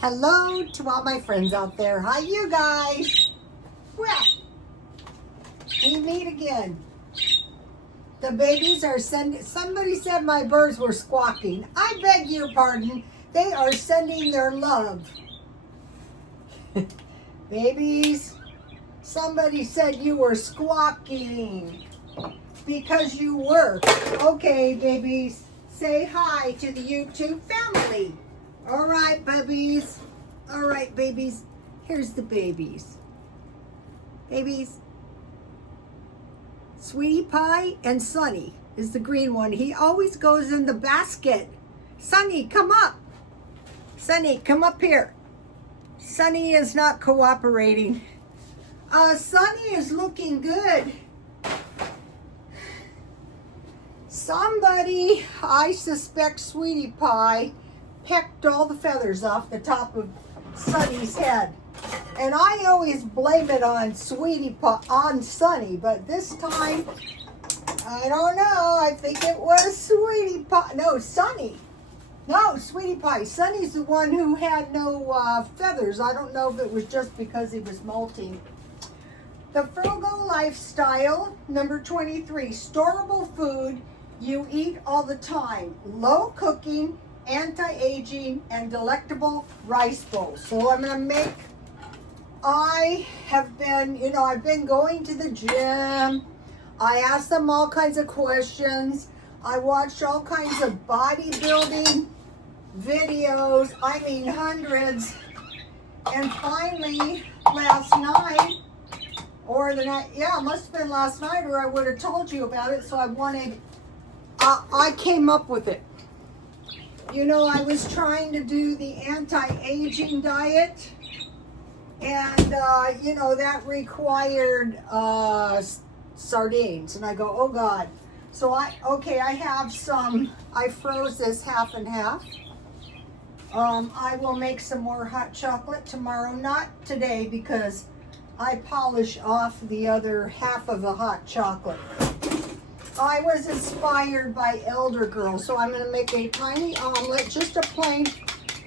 Hello to all my friends out there. Hi, you guys. Well, we meet again. The babies are sending, somebody said my birds were squawking. I beg your pardon. They are sending their love. Babies, somebody said you were squawking because you were. Okay, babies, say hi to the YouTube family. All right, babies. All right, babies. Here's the babies. Babies. Sweetie Pie and Sunny is the green one. He always goes in the basket. Sunny, come up. Sunny, come up here. Sunny is not cooperating. Sunny is looking good. Somebody, I suspect Sweetie Pie, pecked all the feathers off the top of Sunny's head. And I always blame it on Sweetie Pie, on Sunny, but this time, I don't know, I think it was Sweetie Pie, no, Sunny. No, Sweetie Pie. Sunny's the one who had no feathers. I don't know if it was just because he was molting. The Frugal Lifestyle, number 23, storable food you eat all the time. Low cooking, anti-aging, and delectable rice bowls. So I'm gonna make, I have been, I've been going to the gym. I asked them all kinds of questions. I watched all kinds of bodybuilding videos, I mean hundreds. And finally, last night, or the night, yeah, it must have been last night or I would have told you about it. So I came up with it. I was trying to do the anti-aging diet, and that required sardines, and I go, oh God. So I have some, I froze this half and half. I will make some more hot chocolate tomorrow, not today because I polish off the other half of the hot chocolate. I was inspired by Elder Girl, so I'm going to make a tiny omelet, just a plain.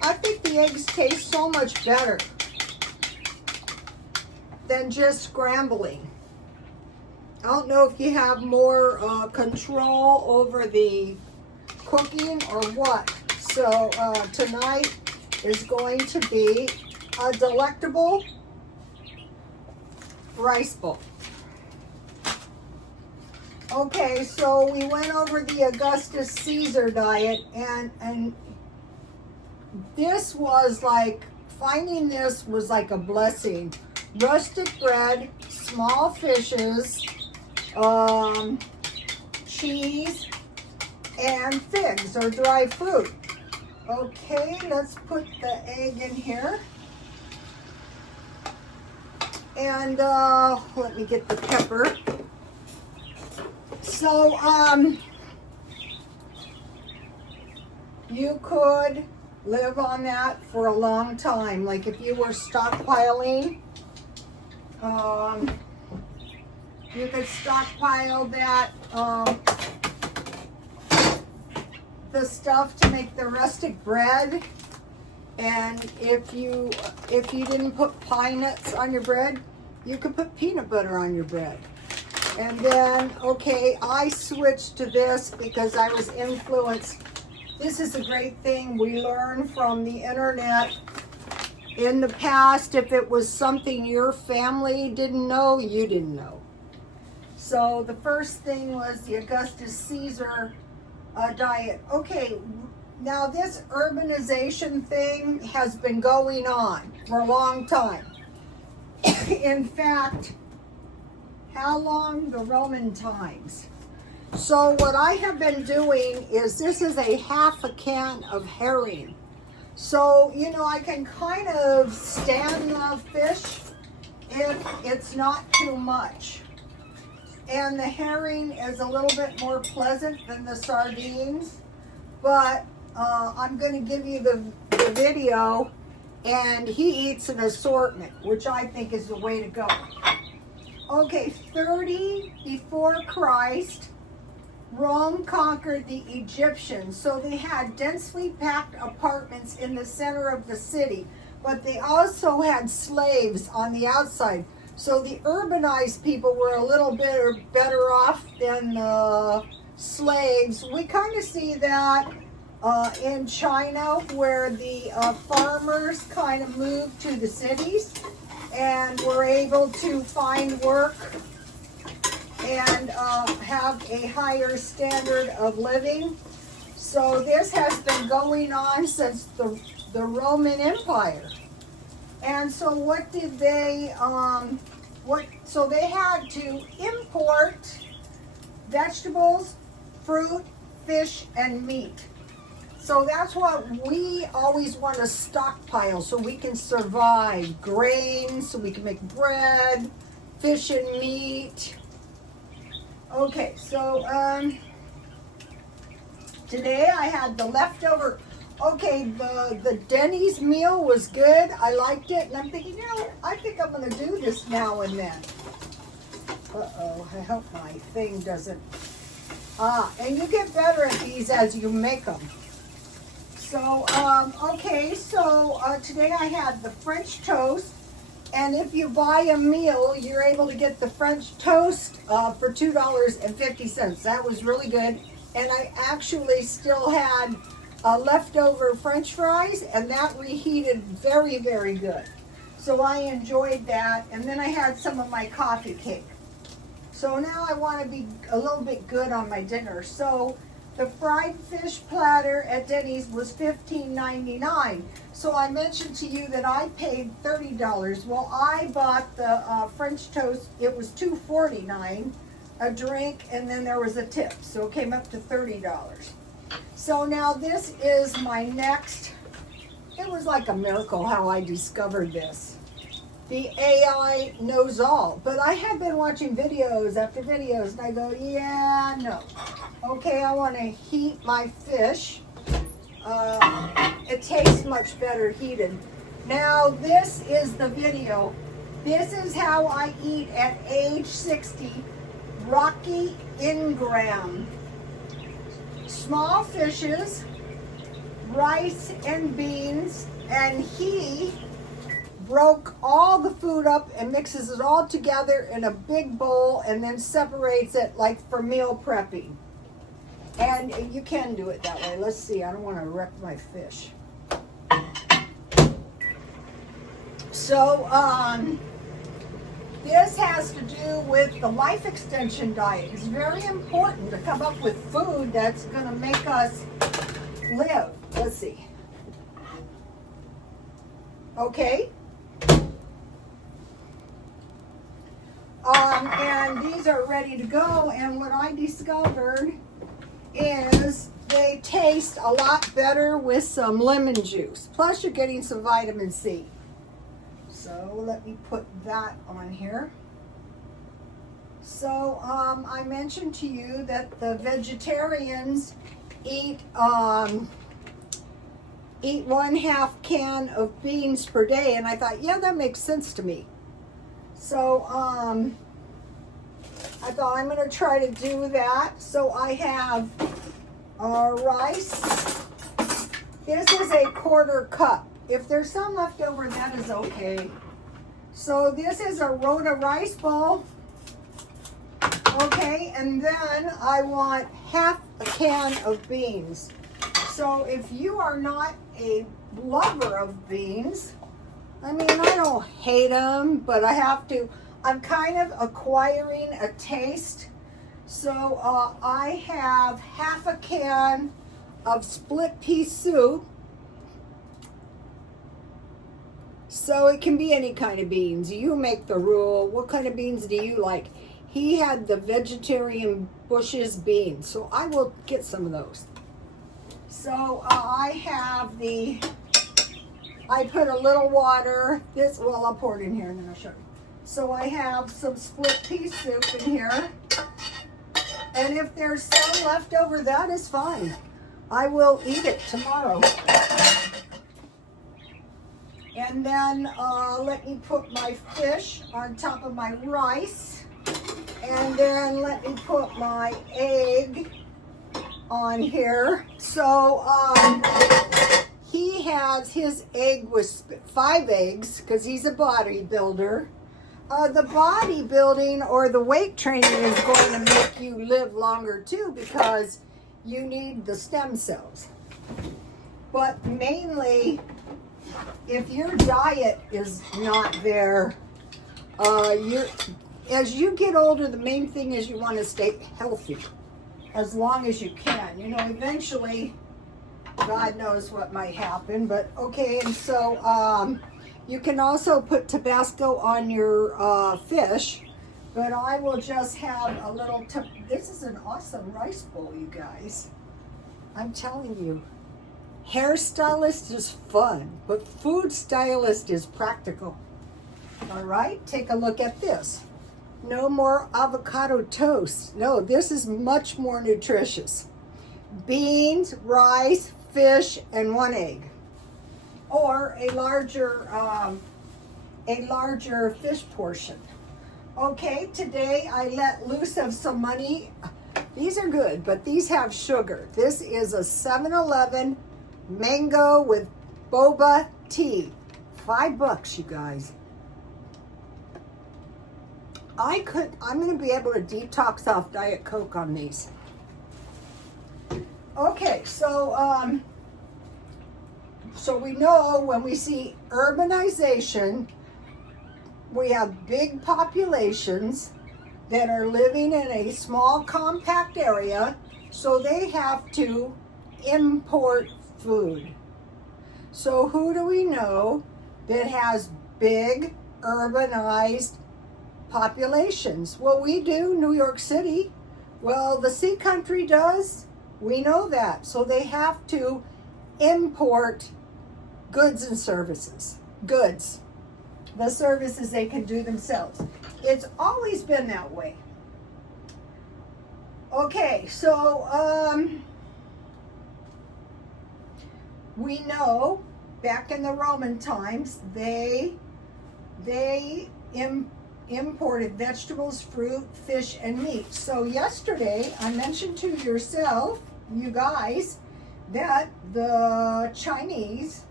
I think the eggs taste so much better than just scrambling. I don't know if you have more control over the cooking or what. So tonight is going to be a delectable rice bowl. Okay, so we went over the Augustus Caesar diet, and this was like, finding this was like a blessing. Rustic bread, small fishes, cheese, and figs or dry fruit. Okay, let's put the egg in here. And let me get the pepper. So, you could live on that for a long time. Like if you were stockpiling, you could stockpile that, the stuff to make the rustic bread. And if you didn't put pine nuts on your bread, you could put peanut butter on your bread. And then, okay, I switched to this because I was influenced. This is a great thing we learn from the internet. In the past, if it was something your family didn't know, you didn't know. So the first thing was the Augustus Caesar diet. Okay, now this urbanization thing has been going on for a long time. In fact, how long? The Roman times. So what I have been doing is, this is a half a can of herring. So, I can kind of stand the fish if it's not too much. And the herring is a little bit more pleasant than the sardines. But I'm going to give you the video, and he eats an assortment, which I think is the way to go. Okay, 30 before Christ, Rome conquered the Egyptians, so they had densely packed apartments in the center of the city, but they also had slaves on the outside. So the urbanized people were a little bit better off than the slaves. We kind of see that in China, where the farmers kind of moved to the cities and were able to find work and have a higher standard of living. So this has been going on since the Roman Empire. And so what did they, so they had to import vegetables, fruit, fish, and meat. So that's what we always want to stockpile so we can survive. Grains, so we can make bread, fish and meat. Okay, so today I had the leftover. Okay, the Denny's meal was good. I liked it, and I'm thinking, you know, I think I'm going to do this now and then. Uh-oh, I hope my thing doesn't. And you get better at these as you make them. So, okay, so today I had the French toast. And if you buy a meal, you're able to get the French toast for $2.50. That was really good. And I actually still had leftover French fries, and that reheated very, very good. So I enjoyed that. And then I had some of my coffee cake. So now I want to be a little bit good on my dinner. So the fried fish platter at Denny's was $15.99. So I mentioned to you that I paid $30. Well, I bought the French toast. It was $2.49, a drink, and then there was a tip. So it came up to $30. So now this is my next. It was like a miracle how I discovered this. The AI knows all. But I have been watching videos after videos, and I go, yeah, no. Okay, I want to heat my fish. It tastes much better heated. Now, this is the video. This is how I eat at age 60. Rocky Ingram. Small fishes, rice and beans, and he broke all the food up and mixes it all together in a big bowl and then separates it like for meal prepping. And you can do it that way. Let's see, I don't want to wreck my fish. So, this has to do with the life extension diet. It's very important to come up with food that's going to make us live. Let's see. Okay. And these are ready to go. And what I discovered is they taste a lot better with some lemon juice. Plus you're getting some vitamin C. So let me put that on here. So I mentioned to you that the vegetarians eat 1/2 can of beans per day, and I thought, yeah, that makes sense to me. So I thought I'm going to try to do that. So I have rice. This is a 1/4 cup. If there's some left over, that is okay. So this is a rota rice bowl. Okay, and then I want 1/2 can of beans. So if you are not a lover of beans, I mean, I don't hate them, but I have to, I'm kind of acquiring a taste. So I have 1/2 can of split pea soup. So it can be any kind of beans. You make the rule. What kind of beans do you like? He had the vegetarian Bush's beans, so I will get some of those. So I have I put a little water. Well, I'll pour it in here and then I'll show you. So I have some split pea soup in here. And if there's some left over, that is fine. I will eat it tomorrow. And then let me put my fish on top of my rice. And then let me put my egg on here. So he has his egg with 5 eggs because he's a bodybuilder. The bodybuilding or the weight training is going to make you live longer too because you need the stem cells. But mainly, if your diet is not there, as you get older, the main thing is you want to stay healthy as long as you can. You know, eventually, God knows what might happen. But okay, and so you can also put Tabasco on your fish. But I will just have a little, this is an awesome rice bowl, you guys. I'm telling you. Hairstylist is fun, but food stylist is practical. All right, take a look at this. No more avocado toast. No, this is much more nutritious. Beans, rice, fish, and 1 egg. Or a larger fish portion. Okay, today I let loose of some money. These are good, but these have sugar. This is a 7-Eleven mango with boba tea. $5, you guys. I'm going to be able to detox off Diet Coke on these. Okay, so we know when we see urbanization, we have big populations that are living in a small compact area, so they have to import food. So who do we know that has big urbanized populations? Well, we do, New York City. Well, the Sea Country does. We know that. So they have to import goods and services. Goods. The services they can do themselves. It's always been that way. Okay, so we know back in the Roman times they imported vegetables, fruit, fish, and meat. So yesterday I mentioned to you guys, that the Chinese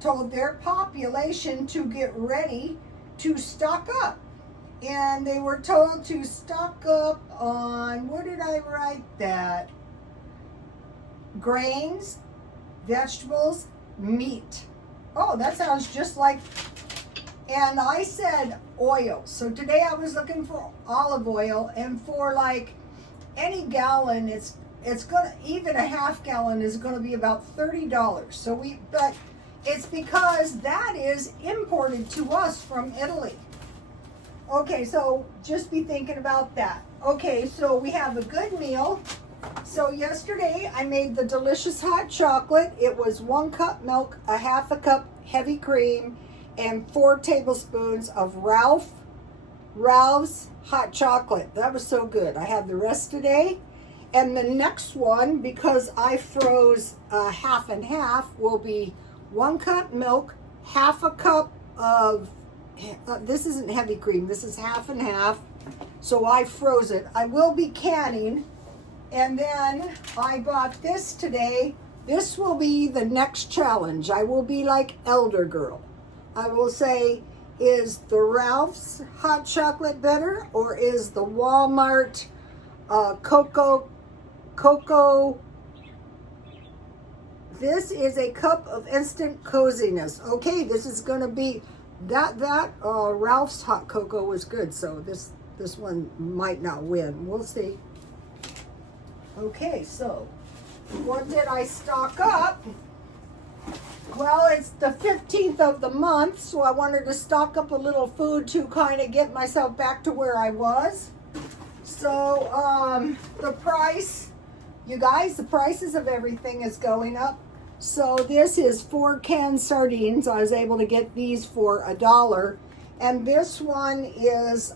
told their population to get ready to stock up. And they were told to stock up on, where did I write that? Grains, vegetables, meat. Oh, that sounds just like, and I said oil. So today I was looking for olive oil, and for like any gallon, it's gonna, even a half gallon is gonna be about $30. So but it's because that is imported to us from Italy. Okay, so just be thinking about that. Okay, so we have a good meal. So yesterday I made the delicious hot chocolate. It was 1 cup milk, a half a cup heavy cream, and 4 tablespoons of Ralph's hot chocolate. That was so good. I had the rest today. And the next one, because I froze half and half, will be 1 cup milk, half a cup of, this isn't heavy cream, this is half and half. So I froze it. I will be canning. And then I bought this today. This will be the next challenge. I will be like Elder Girl. I will say, is the Ralph's hot chocolate better, or is the Walmart cocoa? This is a cup of instant coziness. Okay, this is going to be that Ralph's hot cocoa was good, so this one might not win. We'll see. Okay, so what did I stock up? Well, it's the 15th of the month, so I wanted to stock up a little food to kind of get myself back to where I was. So the price, you guys, the prices of everything is going up. So this is 4 canned sardines. I was able to get these for $1. And this one is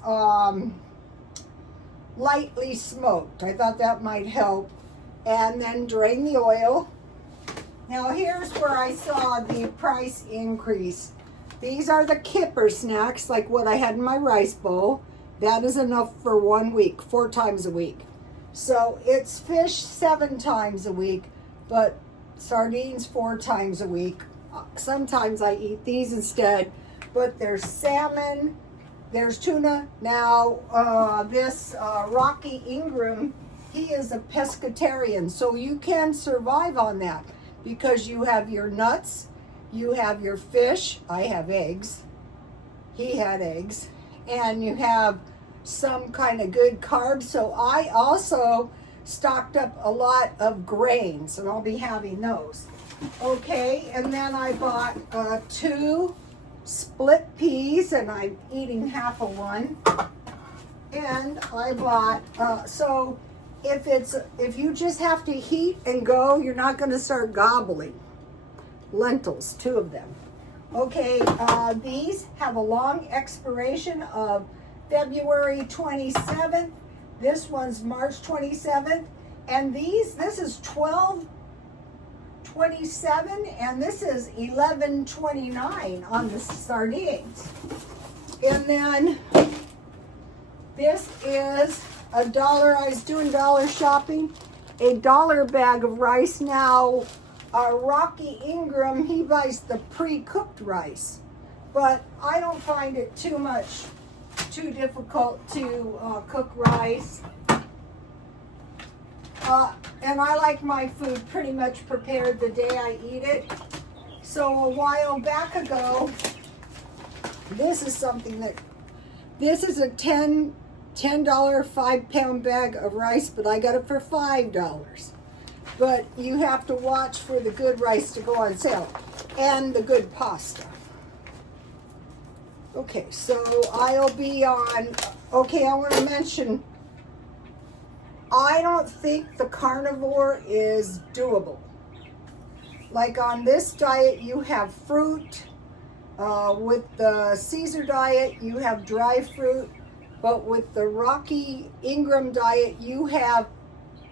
lightly smoked. I thought that might help. And then drain the oil. Now here's where I saw the price increase. These are the kipper snacks, like what I had in my rice bowl. That is enough for 1 week, 4 times a week. So it's fish 7 times a week, but sardines 4 times a week. Sometimes I eat these instead, but there's salmon, there's tuna. Now, this Rocky Ingram, he is a pescatarian, so you can survive on that because you have your nuts, you have your fish. I have eggs. He had eggs. And you have some kind of good carbs. So I also stocked up a lot of grains, and I'll be having those. Okay, and then I bought 2 split peas, and I'm eating half of one. And I bought, so if you just have to heat and go, you're not going to start gobbling. Lentils, 2 of them. Okay, these have a long expiration of February 27th. This one's March 27th. And this is 12/27, and this is 11/29 on the sardines. And then this is $1. I was doing dollar shopping. $1 bag of rice. Now, Rocky Ingram, he buys the pre-cooked rice, but I don't find it too difficult to cook rice. And I like my food pretty much prepared the day I eat it. So a while back ago, this is a $10 5-pound bag of rice, but I got it for $5. But you have to watch for the good rice to go on sale and the good pasta. Okay, so I'll be on, okay, I want to mention, I don't think the carnivore is doable. Like on this diet, you have fruit. With the Caesar diet, you have dry fruit. But with the Rocky Ingram diet, you have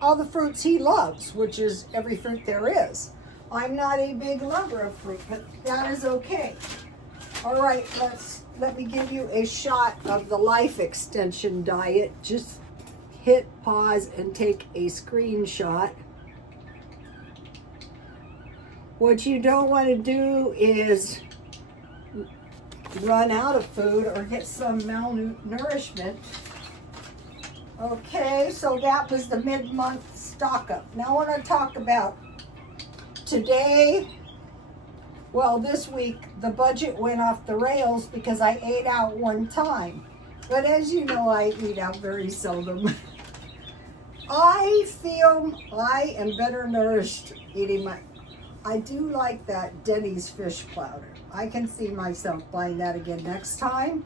all the fruits he loves, which is every fruit there is. I'm not a big lover of fruit, but that is okay. All right, let me give you a shot of the Life Extension diet. Just hit pause and take a screenshot. What you don't want to do is run out of food or get some malnourishment. Okay, so that was the mid-month stock up. Now I want to talk about today. Well, this week the budget went off the rails because I ate out one time. But as you know, I eat out very seldom. I feel I am better nourished eating I do like that Denny's fish platter. I can see myself buying that again next time.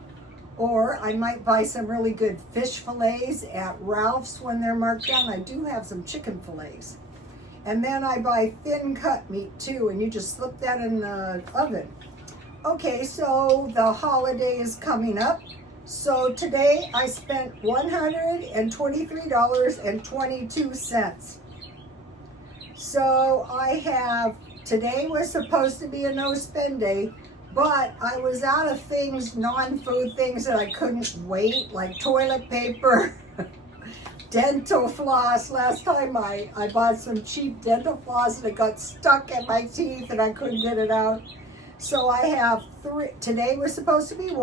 Or I might buy some really good fish fillets at Ralph's when they're marked down. I do have some chicken fillets. And then I buy thin cut meat too, and you just slip that in the oven. Okay, so the holiday is coming up. So today I spent $123.22. So today was supposed to be a no spend day, but I was out of things, non-food things that I couldn't wait, like toilet paper, dental floss. Last time I bought some cheap dental floss and it got stuck in my teeth and I couldn't get it out. So I have 3, today was supposed to be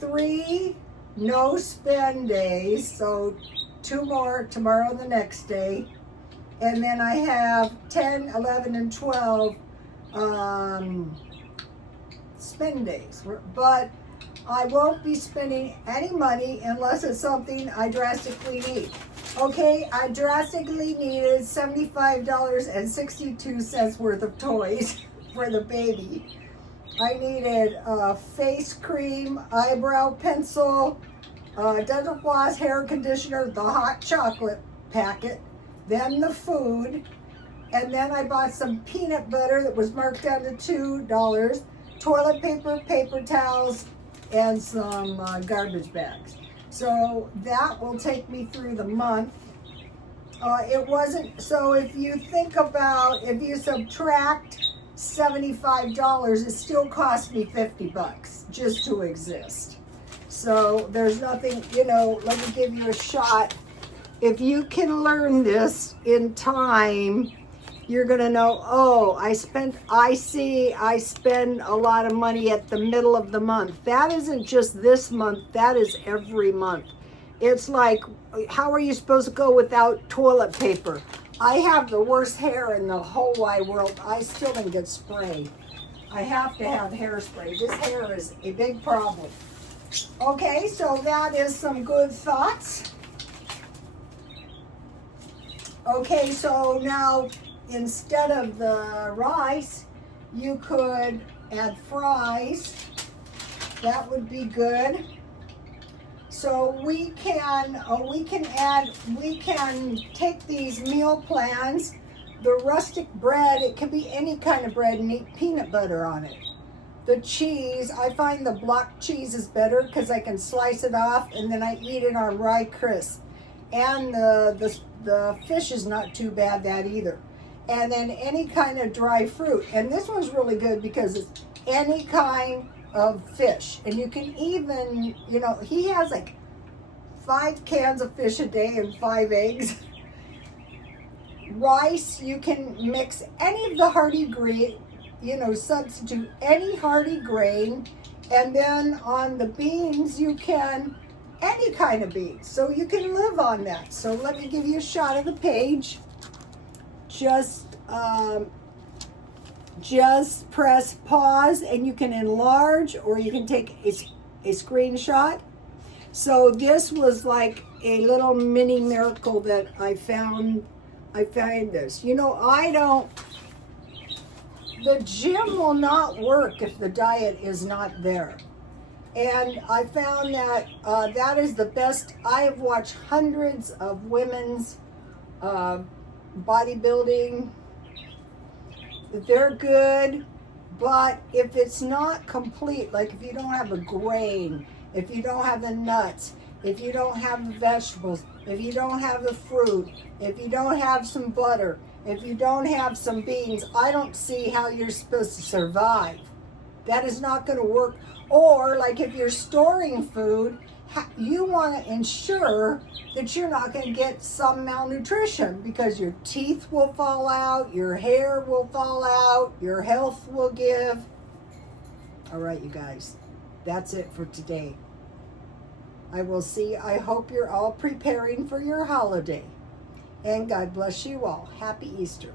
3 no spend days, so 2 more tomorrow and the next day. And then I have 10, 11, and 12 spend days. But I won't be spending any money unless it's something I drastically need. Okay, I drastically needed $75.62 worth of toys for the baby. I needed face cream, eyebrow pencil, dental floss, hair conditioner, the hot chocolate packet, then the food, and then I bought some peanut butter that was marked down to $2, toilet paper, paper towels, and some garbage bags. So that will take me through the month. It wasn't, so if you think about, if you subtract $75, it still cost me $50 just to exist. So there's nothing, let me give you a shot if you can learn this in time, you're going to know, oh, I spend a lot of money at the middle of the month. That isn't just this month, that is every month. It's like, how are you supposed to go without toilet paper? I have the worst hair in the whole wide world. I still didn't get sprayed. I have to have hairspray. This hair is a big problem. Okay, so that is some good thoughts. Okay, so now instead of the rice, you could add fries. That would be good. So we can take these meal plans. The rustic bread, it can be any kind of bread, and eat peanut butter on it. The cheese, I find the block cheese is better because I can slice it off and then I eat it on rye crisp. And the fish is not too bad, that either. And then any kind of dry fruit. And this one's really good because it's any kind of fish. And you can even, he has like 5 cans of fish a day and 5 eggs. Rice, you can mix any of the hearty grain, substitute any hearty grain. And then on the beans, you can, any kind of beans. So you can live on that. So let me give you a shot of the page. Just press pause and you can enlarge, or you can take a screenshot. So this was like a little mini miracle that I found this. The gym will not work if the diet is not there. And I found that that is the best. I have watched hundreds of women's bodybuilding. They're good, but if it's not complete, like if you don't have a grain, if you don't have the nuts, if you don't have the vegetables, if you don't have the fruit, if you don't have some butter, if you don't have some beans, I don't see how you're supposed to survive. That is not going to work. Or like if you're storing food, you want to ensure that you're not going to get some malnutrition, because your teeth will fall out, your hair will fall out, your health will give. All right, you guys, that's it for today. I hope you're all preparing for your holiday. And God bless you all. Happy Easter.